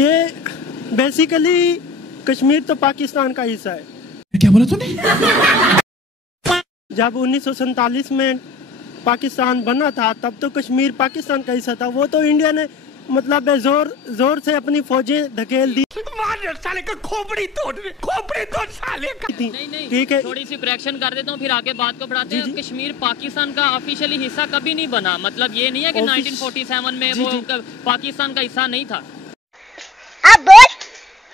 ये बेसिकली कश्मीर तो पाकिस्तान का हिस्सा है। क्या बोला तूने? जब 1947 में पाकिस्तान बना था तब तो कश्मीर पाकिस्तान का हिस्सा था। वो तो इंडिया ने मतलब जोर से अपनी फौजें धकेल दी। साले का खोपड़ी तोड़ साले का। नहीं ठीक है, थोड़ी सी करेक्शन कर देता हूँ, फिर आगे बात को बढ़ाते हैं। कश्मीर पाकिस्तान का ऑफिशियली हिस्सा कभी नहीं बना। मतलब ये नहीं है कि 1947 में वो पाकिस्तान का हिस्सा नहीं था।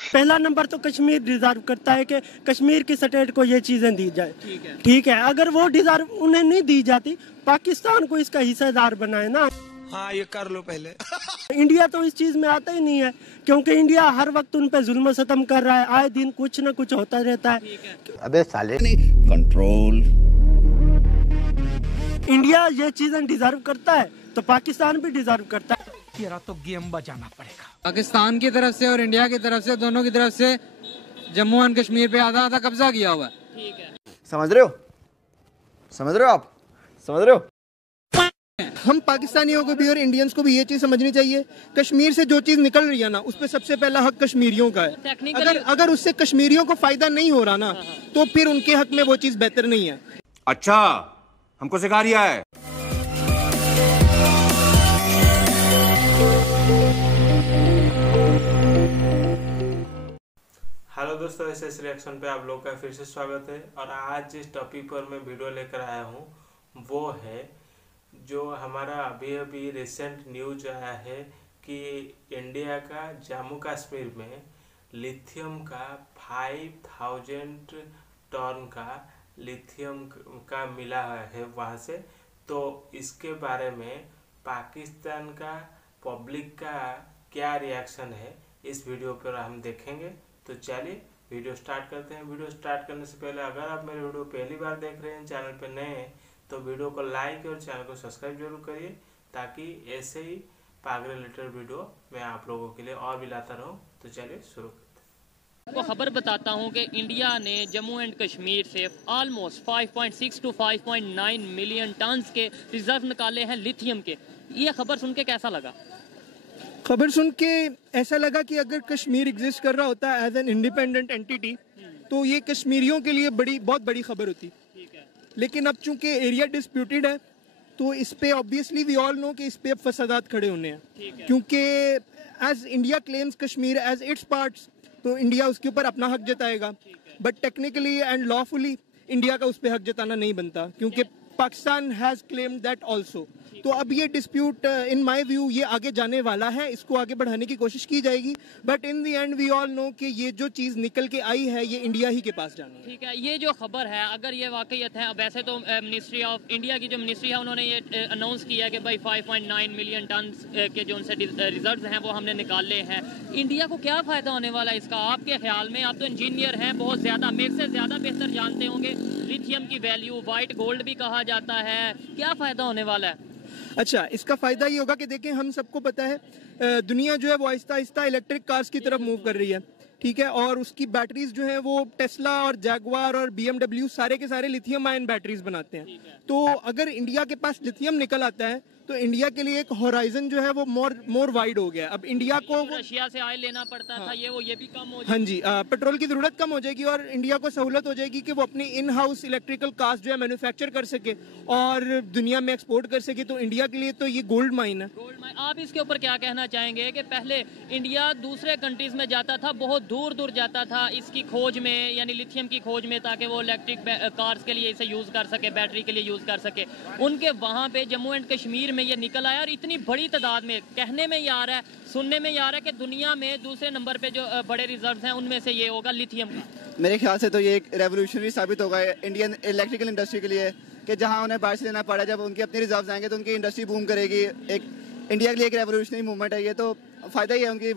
पहला नंबर तो कश्मीर डिजर्व करता है कि कश्मीर की स्टेट को ये चीजें दी जाए। ठीक है, अगर वो डिजर्व उन्हें नहीं दी जाती, पाकिस्तान को इसका हिस्सेदार बनाए ना। हाँ, ये कर लो पहले। इंडिया तो इस चीज में आता ही नहीं है, क्योंकि इंडिया हर वक्त उन पे जुल्म सितम कर रहा है। आए दिन कुछ न कुछ होता रहता है। अबे साले कंट्रोल। इंडिया ये चीजें डिजर्व करता है तो पाकिस्तान भी डिजर्व करता है। तेरा तो गेम बजाना पड़ेगा। पाकिस्तान की तरफ से और इंडिया की तरफ से, दोनों की तरफ से जम्मू एंड कश्मीर पे आधा आधा कब्जा किया हुआ है। समझ रहे हो आप? समझ रहे हो? हम पाकिस्तानियों को भी और इंडियंस को भी ये चीज समझनी चाहिए, कश्मीर से जो चीज निकल रही है ना, उस पे सबसे पहला हक कश्मीरियों का है। अगर उससे कश्मीरियों को फायदा नहीं हो रहा ना, तो फिर उनके हक में वो चीज बेहतर नहीं है। अच्छा, हमको सिखा रिया है। हेलो दोस्तों, एसएस रिएक्शन पे आप लोग का फिर से स्वागत है। और आज जिस टॉपिक पर मैं वीडियो लेकर आया हूँ वो है जो हमारा अभी रिसेंट न्यूज आया है कि इंडिया का जम्मू कश्मीर में लिथियम का 5000 टन का लिथियम का मिला है वहाँ से। तो इसके बारे में पाकिस्तान का पब्लिक का क्या रिएक्शन है इस वीडियो पर हम देखेंगे। तो चलिए वीडियो स्टार्ट करते हैं। वीडियो स्टार्ट करने से पहले अगर आप मेरे वीडियो पहली बार देख रहे हैं, चैनल पर नए हैं, तो वीडियो को लाइक और चैनल को सब्सक्राइब जरूर करिए, ताकि ऐसे ही पाक रिलेटेड वीडियो मैं आप लोगों के लिए और भी लाता रहूं। तो चलिए शुरू करते हैं। आपको खबर बताता हूं कि इंडिया ने जम्मू एंड कश्मीर से ऑलमोस्ट 5.6 to 5.9 मिलियन टन के रिजर्व निकाले हैं लिथियम के। ये खबर सुन के कैसा लगा? खबर सुन के ऐसा लगा कि अगर कश्मीर एग्जिस्ट कर रहा होता एज एन इंडिपेंडेंट एंटिटी, तो ये कश्मीरियों के लिए बहुत बड़ी खबर होती। लेकिन अब चूंकि एरिया डिस्प्यूटेड है, तो इस पे ऑब्वियसली वी ऑल नो कि इस पे अब फसादात खड़े होने हैं, क्योंकि as India claims Kashmir as its parts, तो इंडिया उसके ऊपर अपना हक जताएगा। But technically and lawfully India का उस पर हक जताना नहीं बनता, क्योंकि Pakistan has claimed that also. तो अब ये डिस्प्यूट इन माय व्यू ये आगे जाने वाला है, इसको आगे बढ़ाने की कोशिश की जाएगी। But in the end we all know कि ये जो चीज़ निकल के आई है ये इंडिया ही के पास जानी है। ठीक है, ये जो खबर है अगर ये वाकईयत है, वैसे तो मिनिस्ट्री ऑफ इंडिया की जो मिनिस्ट्री है उन्होंने ये अनाउंस किया कि भाई 5.9 मिलियन टन के जो उनसे रिजर्व हैं वो हमने निकाले हैं। इंडिया को क्या फ़ायदा होने वाला है इसका आपके ख्याल में? आप तो इंजीनियर हैं, बहुत ज़्यादा मेरे से ज़्यादा बेहतर जानते होंगे लिथियम की वैल्यू, वाइट गोल्ड भी कहा जाता है। क्या फ़ायदा होने वाला है? अच्छा, इसका फायदा ये होगा कि देखें, हम सबको पता है दुनिया जो है वो आहिस्ता आहिस्ता इलेक्ट्रिक कार्स की तरफ मूव कर रही है। ठीक है, और उसकी बैटरीज जो है वो टेस्ला और जैगवार और BMW सारे के सारे लिथियम आयन बैटरीज बनाते हैं। तो अगर इंडिया के पास लिथियम निकल आता है तो इंडिया के लिए एक होराइजन जो है वो मोर वाइड हो गया। अब इंडिया को रशिया से ऑयल लेना पड़ता था, ये भी कम हो जाएगी। हाँ जी, पेट्रोल की जरूरत कम हो जाएगी और इंडिया को सहूलत हो जाएगी कि वो अपनी इन हाउस इलेक्ट्रिकल कार्स जो है मैन्युफैक्चर कर सके और दुनिया में एक्सपोर्ट कर सके। तो इंडिया के लिए तो ये गोल्ड माइन है। Gold mine. आप इसके ऊपर क्या कहना चाहेंगे कि पहले इंडिया दूसरे कंट्रीज में जाता था, बहुत दूर दूर जाता था इसकी खोज में, यानी लिथियम की खोज में, ताकि वो इलेक्ट्रिक कार्स के लिए इसे यूज कर सके, बैटरी के लिए यूज कर सके। उनके वहाँ पे जम्मू एंड कश्मीर में ये निकल आया और इतनी बड़ी तादाद में, कहने में ये आ रहा है, सुनने में ये आ रहा है कि दुनिया में दूसरे नंबर पे जो बड़े रिजर्व हैं उनमें से ये होगा लिथियम का। मेरे ख्याल से तो ये एक रेवोल्यूशनरी साबित होगा इंडियन इलेक्ट्रिकल इंडस्ट्री के लिए, कि जहां उन्हें बाहर से लेना पड़ा, जब उनकी अपनी रिजर्व्स आएंगे तो उनकी इंडस्ट्री बूम करेगी। एक इंडिया के लिए एक रेवोल्यूशनरी मूवमेंट है ये, तो फायदा ही है, उनकी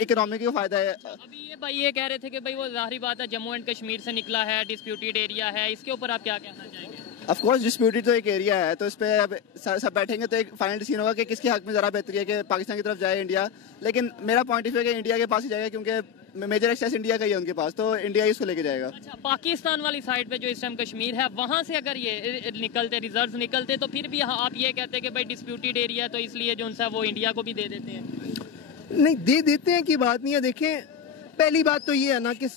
इकोनॉमी को फायदा है। अभी ये भाई ये कह रहे थे कि भाई वो जाहिर बात है जम्मू एंड कश्मीर से निकला है, डिस्प्यूटेड एरिया है, इसके ऊपर आप क्या कहना चाहेंगे? ऑफ कोर्स डिस्प्यूटेड तो एक एरिया है, तो इस पे अब सब बैठेंगे तो एक फाइनल डिसीजन होगा कि किसके हक में ज़रा बेहतरी है, कि पाकिस्तान की तरफ जाए इंडिया। लेकिन मेरा पॉइंट ऑफ व्यू है कि इंडिया के पास ही जाएगा, क्योंकि मेजर एक्सेस इंडिया का ही है उनके पास, तो इंडिया ही इसको लेके जाएगा। अच्छा, पाकिस्तान वाली साइड पे जो इस टाइम कश्मीर है, वहाँ से अगर ये निकलते रिजर्व निकलते, तो फिर भी आप ये कहते हैं कि भाई डिस्प्यूटेड एरिया है, तो इसलिए जो उनसे वो इंडिया को भी दे देते हैं। नहीं दे देते हैं की बात नहीं है। देखें, पहली बात तो ये है ना कि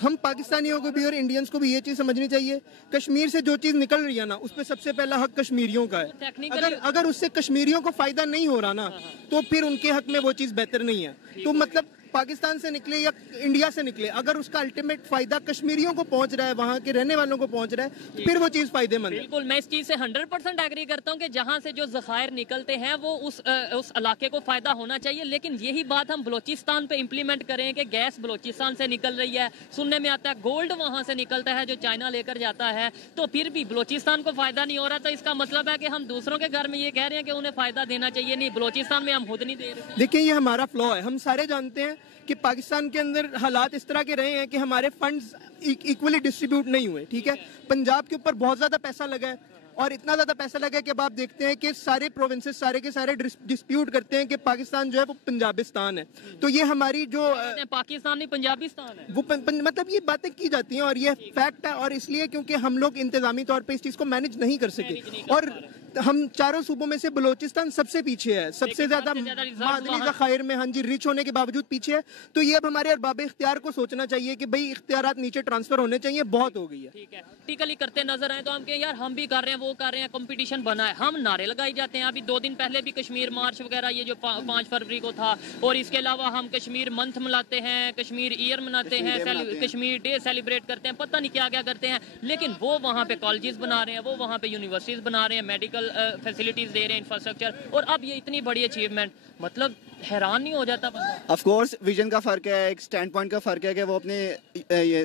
हम पाकिस्तानियों को भी और इंडियंस को भी ये चीज़ समझनी चाहिए, कश्मीर से जो चीज़ निकल रही है ना उस पर सबसे पहला हक कश्मीरियों का है। अगर उससे कश्मीरियों को फायदा नहीं हो रहा ना तो फिर उनके हक में वो चीज़ बेहतर नहीं है। तो मतलब पाकिस्तान से निकले या इंडिया से निकले, अगर उसका अल्टीमेट फायदा कश्मीरियों को पहुंच रहा है, वहां के रहने वालों को पहुंच रहा है, फिर वो चीज फायदेमंद है। बिल्कुल, मैं इस चीज से 100% एग्री करता हूं कि जहां से जो ज़खायर निकलते हैं वो उस इलाके को फायदा होना चाहिए। लेकिन यही बात हम बलोचिस्तान पे इम्प्लीमेंट करें कि गैस बलोचिस्तान से निकल रही है, सुनने में आता है गोल्ड वहां से निकलता है जो चाइना लेकर जाता है, तो फिर भी बलोचिस्तान को फायदा नहीं हो रहा। तो इसका मतलब है कि हम दूसरों के घर में ये कह रहे हैं कि उन्हें फायदा देना चाहिए, नहीं बलोचिस्तान में हम खुद नहीं दे रहे। देखिए, ये हमारा फ्लॉ है। हम सारे जानते हैं कि पाकिस्तान के अंदर हालात इस तरह के रहे हैं कि हमारे फंड्स इक्वली डिस्ट्रीब्यूट नहीं हुए। ठीक है, पंजाब के ऊपर बहुत ज्यादा पैसा लगा है और इतना ज्यादा पैसा लगा है कि अब आप देखते हैं कि सारे प्रोविंसेस सारे के सारे डिस्प्यूट करते हैं कि पाकिस्तान जो है वो पंजाबिस्तान है। तो ये हमारी जो पाकिस्तान नहीं पंजाबिस्तान है, वो मतलब ये बातें की जाती हैं और ये फैक्ट है। और इसलिए क्योंकि हम लोग इंतजामी तौर पे इस चीज को मैनेज नहीं कर सके और हम चारों सूबों में से बलोचिस्तान सबसे पीछे है, सबसे ज्यादा मादनी ज़खायर में, हाँ जी, रिच होने के बावजूद पीछे है। तो ये अब हमारे अरबाब इख्तियार को सोचना चाहिए कि भाई इख्तियारात नीचे ट्रांसफर होने चाहिए, बहुत हो गई है। ठीक है, टिकली करते नजर आए तो हम कहें यार हम भी कर रहे हैं, वो कर रहे हैं, कंपटीशन बना है, हम नारे लगाई जाते हैं। अभी 2 दिन पहले भी कश्मीर मार्च वगैरह ये जो 5 फरवरी को था, और इसके अलावा हम कश्मीर मंथ मनाते हैं, कश्मीर ईयर मनाते हैं, कश्मीर डे सेलिब्रेट करते हैं, पता नहीं क्या क्या करते हैं। लेकिन वो वहाँ पे कॉलेजेस बना रहे हैं, वो वहाँ पे यूनिवर्सिटीज बना रहे हैं, मेडिकल फैसिलिटीज दे रहे हैं, इंफ्रास्ट्रक्चर, और अब ये इतनी बड़ी अचीवमेंट, मतलब हैरान नहीं हो जाता बंदा। ऑफ कोर्स विजन का फर्क है, एक स्टैंड पॉइंट का फर्क है कि वो अपने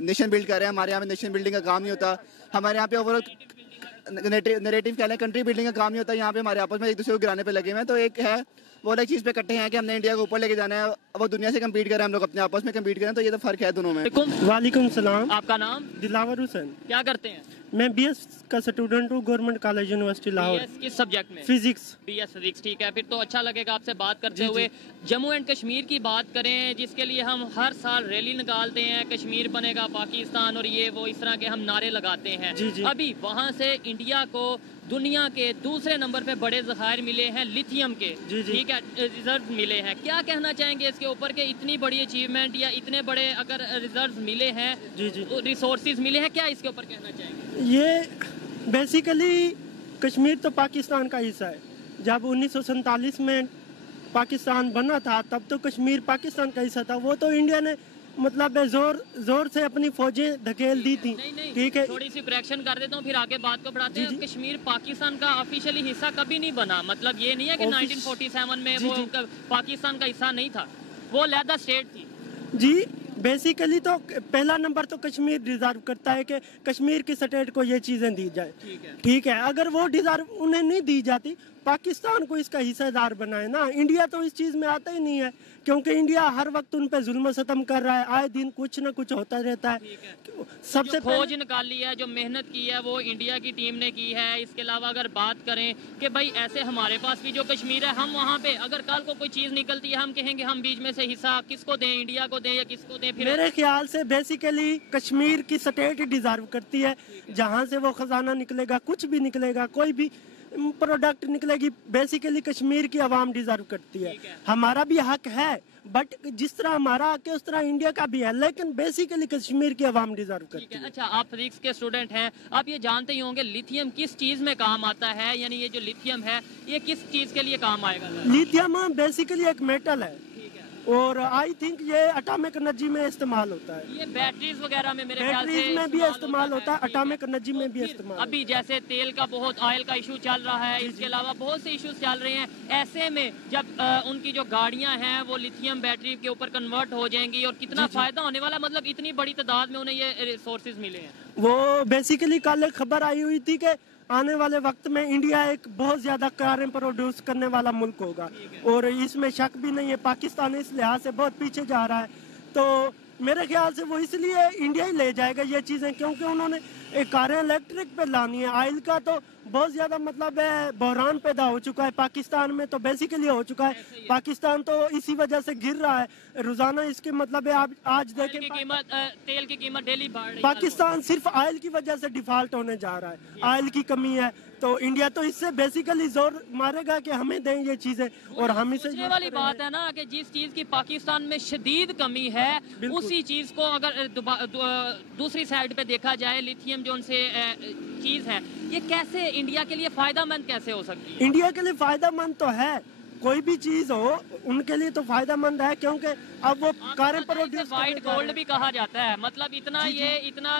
नेशन बिल्ड कर रहे हैं। हमारे यहाँ पे नेशन बिल्डिंग का काम नहीं होता, हमारे यहाँ पे ओवरऑल नैरेटिव कह लें कंट्री बिल्डिंग का काम नहीं होता। यहाँ पे हमारे आपस में एक दूसरे को गिराने पे लगे हुए हैं। तो एक है वो अलग चीज़ पे इकट्ठे हैं कि हमने इंडिया को ऊपर लेके जाना है, वो दुनिया से कम्पीट कर रहे हैं, हम लोग अपने आपस में कम्पीट करें। तो ये तो फर्क है दोनों में। वालेकुम सलाम। आपका नाम? दिलावर हुसैन। क्या करते हैं? मैं BS का स्टूडेंट हूँ, गवर्नमेंट कॉलेज यूनिवर्सिटी लाहौर। किस सब्जेक्ट में? फिजिक्स। BS फिजिक्स, ठीक है। फिर तो अच्छा लगेगा आपसे बात करते हुए। जम्मू एंड कश्मीर की बात करें, जिसके लिए हम हर साल रैली निकालते हैं, कश्मीर बनेगा पाकिस्तान और ये वो इस तरह के हम नारे लगाते हैं। अभी वहाँ से इंडिया को दुनिया के दूसरे नंबर पे बड़े ज़खायर मिले हैं लिथियम के, ठीक है, रिजर्व मिले हैं। क्या कहना चाहेंगे इसके ऊपर कि इतनी बड़ी अचीवमेंट या इतने बड़े अगर रिजर्व मिले हैं, रिसोर्सेज मिले हैं, क्या इसके ऊपर कहना चाहेंगे? ये बेसिकली कश्मीर तो पाकिस्तान का हिस्सा है। जब 1947 में पाकिस्तान बना था तब तो कश्मीर पाकिस्तान का हिस्सा था। वो तो इंडिया ने मतलब जोर से अपनी फौजें धकेल दी थी। ठीक है, थोड़ी सी करेक्शन कर देता हूँ फिर आगे बात को बढ़ाते हैं। कश्मीर पाकिस्तान का ऑफिशियली हिस्सा कभी नहीं बना, मतलब ये नहीं है कि 1947 में वो पाकिस्तान का हिस्सा नहीं था, वो अलग स्टेट थी। जी, बेसिकली तो पहला नंबर तो कश्मीर डिजर्व करता है कि कश्मीर की स्टेट को ये चीज़ें दी जाए। ठीक है, अगर वो डिजर्व उन्हें नहीं दी जाती, पाकिस्तान को इसका हिस्सेदार बनाए ना। इंडिया तो इस चीज़ में आता ही नहीं है क्योंकि इंडिया हर वक्त उन पे जुल्म सतम कर रहा है, आए दिन कुछ ना कुछ होता रहता है। सबसे खोज निकाली है, जो मेहनत की है वो इंडिया की टीम ने की है। इसके अलावा अगर बात करें कि भाई ऐसे हमारे पास भी जो कश्मीर है, हम वहाँ पे अगर कल को कोई चीज़ निकलती है, हम कहेंगे हम बीच में से हिस्सा किसको दें, इंडिया को दें या किसको दें? फिर मेरे ख्याल से बेसिकली कश्मीर की स्टेट ही डिजर्व करती है। जहाँ से वो खजाना निकलेगा, कुछ भी निकलेगा, कोई भी प्रोडक्ट निकलेगी, बेसिकली कश्मीर की आवाम डिजर्व करती है। हमारा भी हक है, बट जिस तरह हमारा हक है उस तरह इंडिया का भी है, लेकिन बेसिकली कश्मीर की आवाम डिजर्व करती है। अच्छा, आप फिजिक्स के स्टूडेंट हैं, आप ये जानते ही होंगे लिथियम किस चीज़ में काम आता है, यानी ये जो लिथियम है ये किस चीज़ के लिए काम आएगा? लिथियम बेसिकली एक मेटल है और आई थिंक ये एटॉमिक एनर्जी में इस्तेमाल होता है। ये बैटरीज वगैरह में मेरे ख्याल से में भी इस्तेमाल होता है, एटॉमिक एनर्जी में भी इस्तेमाल। अभी जैसे तेल का बहुत ऑयल का इशू चल रहा है, इसके अलावा बहुत से इश्यूज चल रहे हैं। ऐसे में जब उनकी जो गाड़ियां हैं वो लिथियम बैटरी के ऊपर कन्वर्ट हो जाएंगी और कितना फायदा होने वाला, मतलब इतनी बड़ी तादाद में उन्हें ये रिसोर्सेज मिले हैं। वो बेसिकली कल एक खबर आई हुई थी कि आने वाले वक्त में इंडिया एक बहुत ज्यादा कारें प्रोड्यूस करने वाला मुल्क होगा और इसमें शक भी नहीं है। पाकिस्तान इस लिहाज से बहुत पीछे जा रहा है, तो मेरे ख्याल से वो इसलिए इंडिया ही ले जाएगा ये चीजें, क्योंकि उन्होंने कारें इलेक्ट्रिक पे लानी है। ऑयल का तो बहुत ज्यादा मतलब बहरान पैदा हो चुका है पाकिस्तान में, तो बेसिकली हो चुका है। पाकिस्तान तो इसी वजह से गिर रहा है रोजाना। इसके मतलब है आप आज देखें तेल की कीमत डेली बढ़ रही है। पाकिस्तान सिर्फ ऑयल की वजह से डिफॉल्ट होने जा रहा है, ऑयल की कमी है। तो इंडिया तो इससे बेसिकली जोर मारेगा कि हमें दें ये चीजें, और हम इसे सोचने वाली बात है ना कि जिस चीज की पाकिस्तान में शदीद कमी है, उसी चीज को अगर दूसरी साइड पे देखा जाए, लिथियम जो उनसे चीज है, ये कैसे इंडिया के लिए फायदेमंद कैसे हो सकती है? इंडिया के लिए फायदेमंद तो है, कोई भी चीज हो उनके लिए तो फायदेमंद है, क्योंकि अब वो कारें प्रोड्यूस, व्हाइट गोल्ड भी कहा जाता है, मतलब इतना ये इतना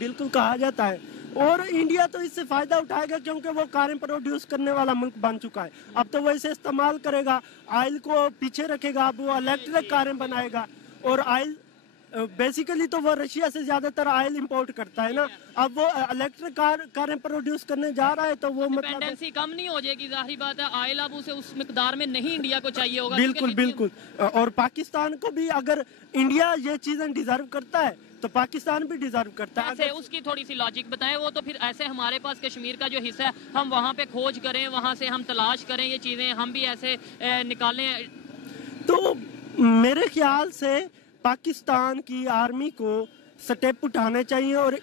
बिल्कुल कहा जाता है। और इंडिया तो इससे फायदा उठाएगा क्योंकि वो कारें प्रोड्यूस करने वाला मुल्क बन चुका है। अब तो वो इसे इस्तेमाल करेगा, ऑयल को पीछे रखेगा, अब वो इलेक्ट्रिक कारें बनाएगा। और ऑयल बेसिकली तो वो रशिया से ज्यादातर ऑयल इंपोर्ट करता है ना, अब वो इलेक्ट्रिक कारें प्रोड्यूस करने जा रहा है, तो वो मतलब डिपेंडेंसी कम नहीं हो जाएगी? जाहिर बात है ऑयल अब उसे उस मिकदार में नहीं इंडिया को चाहिए होगा। बिल्कुल बिल्कुल। और पाकिस्तान को भी अगर इंडिया ये चीजें डिजर्व करता है तो पाकिस्तान भी डिजर्व करता है। ऐसे उसकी थोड़ी सी लॉजिक बताएं। वो तो फिर ऐसे हमारे पास कश्मीर का जो हिस्सा है हम वहाँ पे खोज करें, वहाँ से हम तलाश करें, ये चीजें हम भी ऐसे निकालें। तो मेरे ख्याल से पाकिस्तान की आर्मी को स्टेप उठाने चाहिए और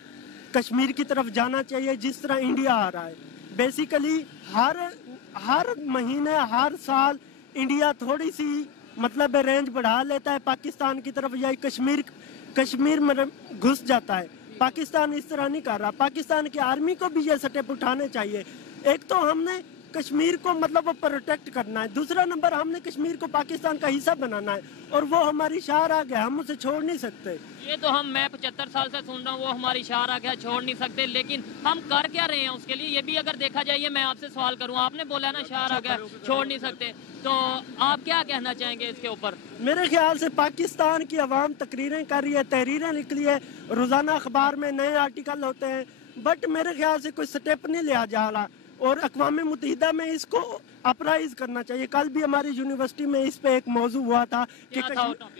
कश्मीर की तरफ जाना चाहिए, जिस तरह इंडिया आ रहा है। बेसिकली हर महीने हर साल इंडिया थोड़ी सी मतलब रेंज बढ़ा लेता है पाकिस्तान की तरफ, या कश्मीर में घुस जाता है। पाकिस्तान इस तरह नहीं कर रहा। पाकिस्तान की आर्मी को भी ये स्टेप उठाने चाहिए। एक तो हमने कश्मीर को मतलब वो प्रोटेक्ट करना है, दूसरा नंबर हमने कश्मीर को पाकिस्तान का हिस्सा बनाना है, और वो हमारी शार आ गया, हम उसे छोड़ नहीं सकते। ये तो मैं 75 साल से सुन रहा हूँ, वो हमारी शार आ गया, छोड़ नहीं सकते, लेकिन हम कर क्या रहे हैं उसके लिए? ये भी अगर देखा जाए, ये मैं आपसे सवाल करूँ, आपने बोला ना शार आ गया, छोड़ नहीं सकते, तो आप क्या कहना चाहेंगे इसके ऊपर? मेरे ख्याल से पाकिस्तान की आवाम तकरीरें कर रही है, तहरीरें निकली है, रोजाना अखबार में नए आर्टिकल होते हैं, बट मेरे ख्याल से कोई स्टेप नहीं लिया जा रहा। और अक़वाम मुत्तहिदा में इसको अपराइज करना चाहिए। कल भी हमारी यूनिवर्सिटी में इस पे एक मौजू हुआ था कि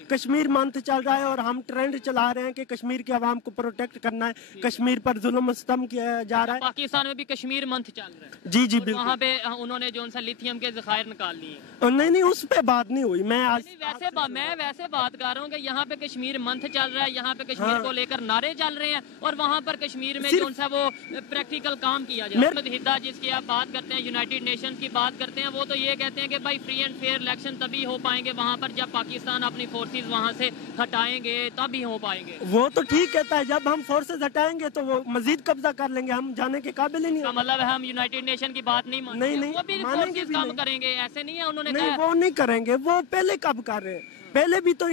कश्मीर मंथ चल रहा है और हम ट्रेंड चला रहे हैं कि कश्मीर के अवाम को प्रोटेक्ट करना है, कश्मीर पर जुल्म सितम किया जा रहा है। पाकिस्तान में भी कश्मीर मंथ चल रहा है। जी जी बिल्कुल। वहाँ पे उन्होंने जो सा लिथियम के ज़खायर निकाल लिए। नहीं, उस पे बात नहीं हुई। मैं वैसे बात कर रहा हूँ कि यहाँ पे कश्मीर मंथ चल रहा है, यहाँ पे कश्मीर को लेकर नारे चल रहे हैं, और वहाँ पर कश्मीर में जो सा वो प्रैक्टिकल काम किया जाए। मुत्तहिदा जिसकी आप बात करते हैं, यूनाइटेड नेशन की बात करते हैं, वो तो ये कहते हैं कि भाई फ्री एंड फेयर इलेक्शन तभी हो पाएंगे वहाँ पर जब पाकिस्तान अपनी फोर्सेस वहाँ से हटाएंगे, तभी हो पाएंगे। वो तो ठीक कहता है, जब हम फोर्सेस हटाएंगे तो वो मजीद कब्जा कर लेंगे, हम जाने के काबिल ही नहीं। मतलब है हम यूनाइटेड नेशन की बात नहीं मानेंगे। नहीं वो भी मानेंगे भी काम करेंगे, ऐसे नहीं है उन्होंने नहीं, वो नहीं करेंगे। वो पहले कब कर रहे हैं? पहले भी तो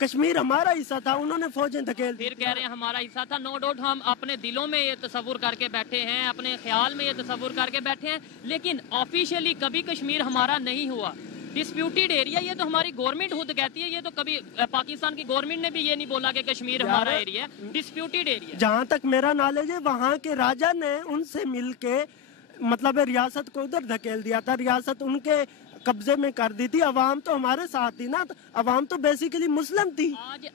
कश्मीर हमारा हिस्सा था, उन्होंने फौजें धकेल दी। फिर कह रहे हैं हमारा हिस्सा था। नो डाउट हम अपने दिलों में ये तस्वुर करके बैठे हैं, अपने ख्याल में ये तस्वुर करके बैठे हैं, लेकिन ऑफिशियली कभी कश्मीर हमारा नहीं हुआ। डिस्प्यूटेड एरिया, ये तो हमारी गवर्नमेंट खुद कहती है, ये तो कभी पाकिस्तान की गवर्नमेंट ने भी ये नहीं बोला कि कश्मीर हमारा एरिया है, डिस्प्यूटेड एरिया। जहाँ तक मेरा नॉलेज है, वहाँ के राजा ने उनसे मिलके मतलब रियासत को उधर धकेल दिया था, रियासत उनके कब्जे में कर दी थी। अवाम तो हमारे साथ थी ना, अवाम तो बेसिकली मुस्लिम थी।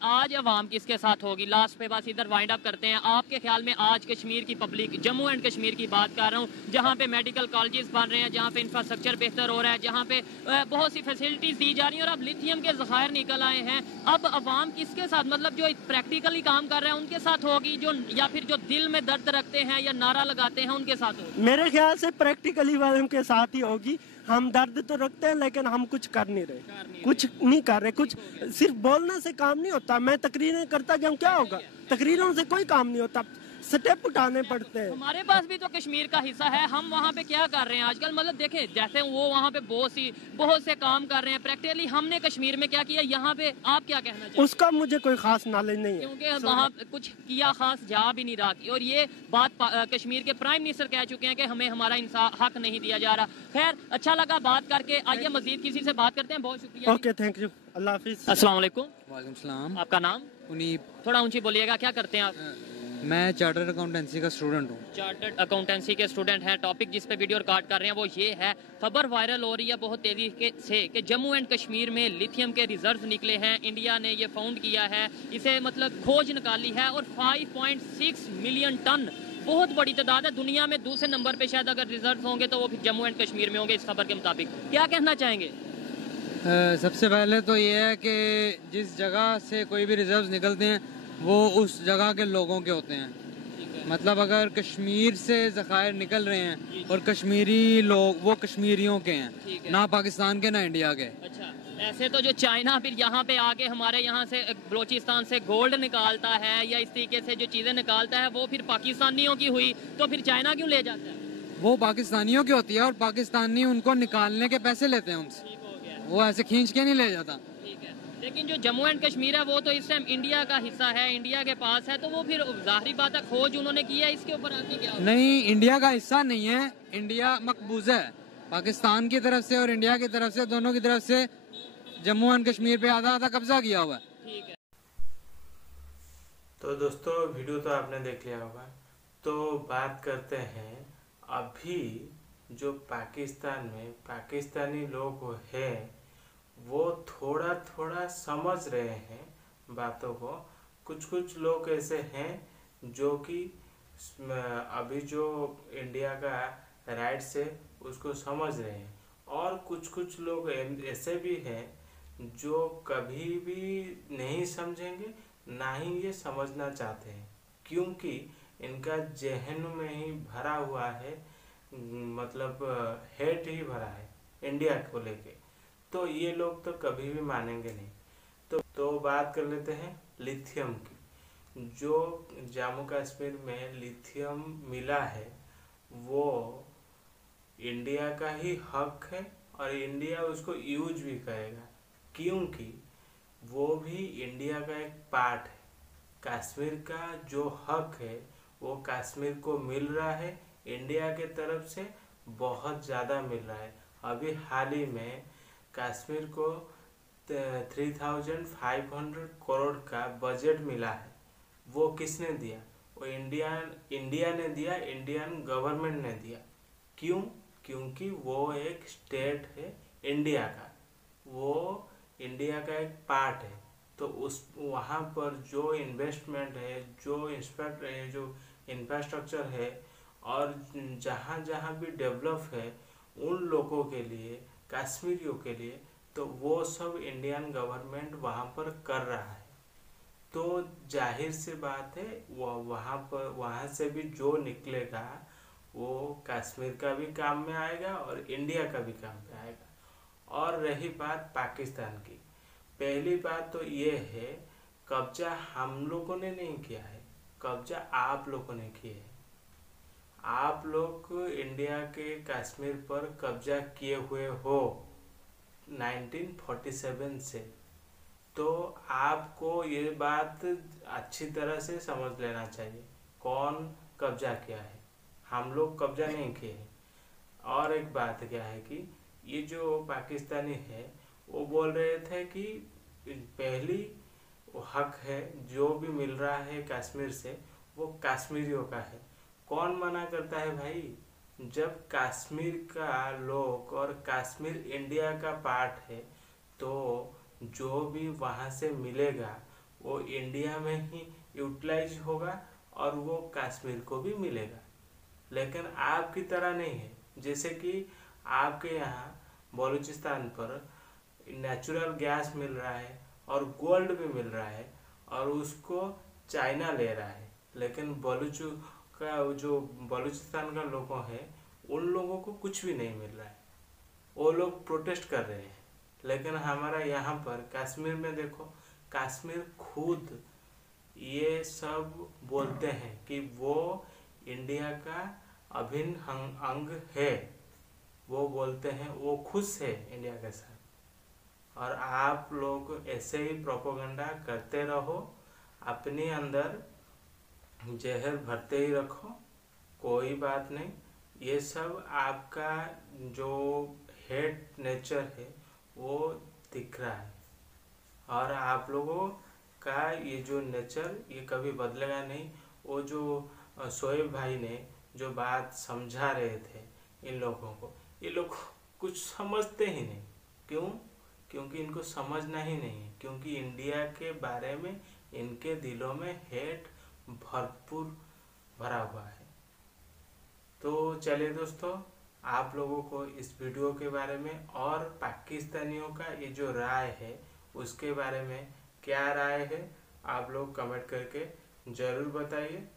आज अवाम किसके साथ होगी? लास्ट पे बस इधर वाइंड अप करते हैं। आपके ख्याल में आज कश्मीर की पब्लिक, जम्मू एंड कश्मीर की बात कर रहा हूँ, जहाँ पे मेडिकल कॉलेजेस बन रहे हैं, जहाँ पे इंफ्रास्ट्रक्चर बेहतर हो रहा है, जहाँ पे बहुत सी फैसिलिटीज दी जा रही है, और अब लिथियम के ज़खायर निकल आए हैं, अब अवाम किसके साथ, मतलब जो प्रैक्टिकली काम कर रहे हैं उनके साथ होगी, जो या फिर जो दिल में दर्द रखते हैं या नारा लगाते हैं उनके साथ होगी? मेरे ख्याल से प्रैक्टिकली वालों के साथ ही होगी। हम दर्द तो रखते हैं लेकिन हम कुछ कर नहीं रहे, कुछ नहीं कर रहे। कुछ सिर्फ बोलने से काम नहीं होता। मैं तकरीरें करता जाऊँ, क्या होगा? तकरीरों से कोई काम नहीं होता, स्टेप उठाने पड़ते हैं। हमारे पास भी तो कश्मीर का हिस्सा है, हम वहाँ पे क्या कर रहे हैं आजकल? मतलब देखें, जैसे वो वहाँ पे बहुत से काम कर रहे हैं प्रैक्टिकली, हमने कश्मीर में क्या किया, यहाँ पे आप क्या कहना चाहिए? उसका मुझे कोई खास नॉलेज नहीं है, क्योंकि वहाँ कुछ किया खास जा भी नहीं रहा। और ये बात कश्मीर के प्राइम मिनिस्टर कह चुके हैं कि हमें हमारा हक नहीं दिया जा रहा। खैर, अच्छा लगा बात करके। आइए मजीद किसी से बात करते हैं। बहुत शुक्रिया। ओके, थैंक यू, अल्लाह हाफिज। अस्सलाम वालेकुम। वालेकुम सलाम। आपका नाम? उनीब। थोड़ा ऊंची बोलिएगा। क्या करते हैं आप? मैं चार्टर्ड अकाउंटेंसी का स्टूडेंट हूँ। चार्टर्ड अकाउंटेंसी के स्टूडेंट हैं। टॉपिक जिस पे वीडियो रिकॉर्ड कर रहे हैं वो ये है, खबर वायरल हो रही है बहुत तेजी से कि जम्मू एंड कश्मीर में लिथियम के रिजर्व निकले हैं। इंडिया ने ये फाउंड किया है, इसे मतलब खोज निकाली है, और 5.6 मिलियन टन बहुत बड़ी तादाद है। दुनिया में दूसरे नंबर पे शायद अगर रिजल्ट होंगे तो वो फिर जम्मू एंड कश्मीर में होंगे इस खबर के मुताबिक। क्या कहना चाहेंगे? सबसे पहले तो ये है कि जिस जगह से कोई भी रिजर्व्स निकलते हैं वो उस जगह के लोगों के होते हैं। मतलब अगर कश्मीर से ज़खायर निकल रहे हैं और कश्मीरी लोग, वो कश्मीरियों के हैं, ना पाकिस्तान के ना इंडिया के। अच्छा, ऐसे तो जो चाइना फिर यहाँ पे आके हमारे यहाँ से बलोचिस्तान से गोल्ड निकालता है या इस तरीके से जो चीज़ें निकालता है वो फिर पाकिस्तानियों की हुई, तो फिर चाइना क्यों ले जाता है? वो पाकिस्तानियों की होती है और पाकिस्तानी उनको निकालने के पैसे लेते हैं उनसे, वो ऐसे खींच के नहीं ले जाता। ठीक है, लेकिन जो जम्मू एंड कश्मीर है वो तो इस टाइम इंडिया का हिस्सा है, इंडिया के पास है, तो वो फिर जाहिर बात है खोज उन्होंने की है, इसके ऊपर आपकी क्या? नहीं, इंडिया का हिस्सा नहीं है, इंडिया मकबूजा है। पाकिस्तान की तरफ से और इंडिया की तरफ से, दोनों की तरफ से जम्मू एंड कश्मीर पे आधा आधा कब्जा किया हुआ है। ठीक है, तो दोस्तों वीडियो तो आपने देख लिया होगा। तो बात करते हैं अभी जो पाकिस्तान में पाकिस्तानी लोग हैं वो थोड़ा थोड़ा समझ रहे हैं बातों को। कुछ कुछ लोग ऐसे हैं जो कि अभी जो इंडिया का राइट्स है उसको समझ रहे हैं, और कुछ कुछ लोग ऐसे भी हैं जो कभी भी नहीं समझेंगे, ना ही ये समझना चाहते हैं, क्योंकि इनका जहन में ही भरा हुआ है, मतलब हेट ही भरा है इंडिया को लेके। तो ये लोग तो कभी भी मानेंगे नहीं। तो बात कर लेते हैं लिथियम की। जो जम्मू कश्मीर में लिथियम मिला है वो इंडिया का ही हक है और इंडिया उसको यूज भी करेगा, क्योंकि वो भी इंडिया का एक पार्ट है। कश्मीर का जो हक है वो कश्मीर को मिल रहा है, इंडिया के तरफ से बहुत ज़्यादा मिल रहा है। अभी हाल ही में कश्मीर को 3500 करोड़ का बजट मिला है। वो किसने दिया? वो इंडिया ने दिया, इंडियन गवर्नमेंट ने दिया। क्यों? क्योंकि वो एक स्टेट है इंडिया का, वो इंडिया का एक पार्ट है। तो उस वहाँ पर जो इन्वेस्टमेंट है, जो इंफ्रास्ट्रक्चर है और जहाँ जहाँ भी डेवलप है उन लोगों के लिए, कश्मीरियों के लिए, तो वो सब इंडियन गवर्नमेंट वहाँ पर कर रहा है। तो जाहिर सी बात है वो वहाँ से भी जो निकलेगा वो कश्मीर का भी काम में आएगा और इंडिया का भी काम में आएगा। और रही बात पाकिस्तान की, पहली बात तो ये है कब्जा हम लोगों ने नहीं किया है, कब्जा आप लोगों ने किया है। आप लोग इंडिया के कश्मीर पर कब्जा किए हुए हो 1947 से। तो आपको ये बात अच्छी तरह से समझ लेना चाहिए कौन कब्जा किया है, हम लोग कब्जा नहीं किए हैं। और एक बात क्या है कि ये जो पाकिस्तानी है वो बोल रहे थे कि पहली हक है जो भी मिल रहा है कश्मीर से वो कश्मीरियों का है। कौन मना करता है भाई? जब कश्मीर का लोग और कश्मीर इंडिया का पार्ट है तो जो भी वहाँ से मिलेगा वो इंडिया में ही यूटिलाइज होगा और वो कश्मीर को भी मिलेगा। लेकिन आपकी तरह नहीं है, जैसे कि आपके यहाँ बलूचिस्तान पर नेचुरल गैस मिल रहा है और गोल्ड भी मिल रहा है और उसको चाइना ले रहा है, लेकिन बलूचिस्तान का लोगों है उन लोगों को कुछ भी नहीं मिल रहा है, वो लोग प्रोटेस्ट कर रहे हैं। लेकिन हमारा यहाँ पर कश्मीर में देखो, कश्मीर खुद ये सब बोलते हैं कि वो इंडिया का अभिन्न अंग है, वो बोलते हैं वो खुश है इंडिया के साथ। और आप लोग ऐसे ही प्रोपेगेंडा करते रहो, अपने अंदर जहर भरते ही रखो, कोई बात नहीं। ये सब आपका जो हेट नेचर है वो दिख रहा है और आप लोगों का ये जो नेचर ये कभी बदलेगा नहीं। वो जो शोएब भाई ने जो बात समझा रहे थे इन लोगों को, ये लोग कुछ समझते ही नहीं। क्यों? क्योंकि इनको समझना ही नहीं है, क्योंकि इंडिया के बारे में इनके दिलों में हेट भरपूर भरा हुआ है। तो चलिए दोस्तों, आप लोगों को इस वीडियो के बारे में और पाकिस्तानियों का ये जो राय है उसके बारे में क्या राय है, आप लोग कमेंट करके ज़रूर बताइए।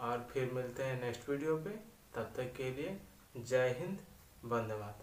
और फिर मिलते हैं नेक्स्ट वीडियो पे। तब तक के लिए जय हिंद, वंदे मातरम।